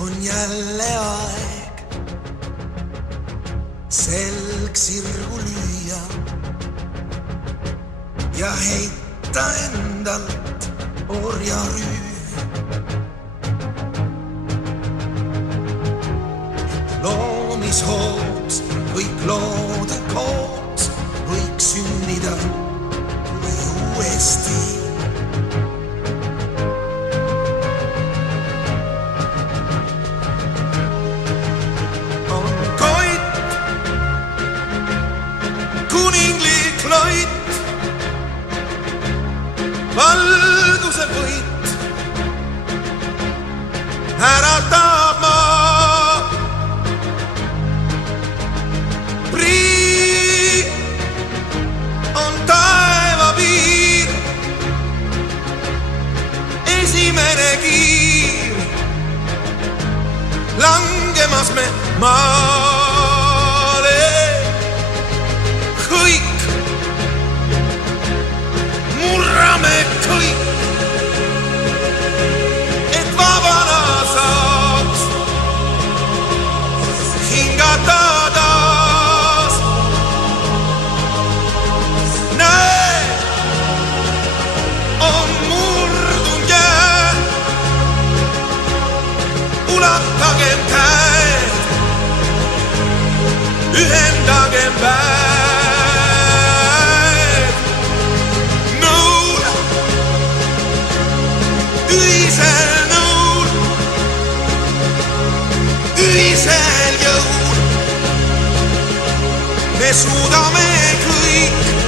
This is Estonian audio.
on jälle aeg selg sirgu lüüa ja heita endalt orjarüüv. Loomishoos kõik loode koos võiks sünnida või uuesti. On koit, kuninglik loit, valguse võit, äratab maa. Prii on taeva piir, esimene kiir, langemas me maale. Kõik, murrame kõik, et vabana saaks hingata taas. Näe, on murdunud jää, ulatagem käed, ühendagem väed. Nõul, ühisel nõul, ühisel jõul, me suudame kõik.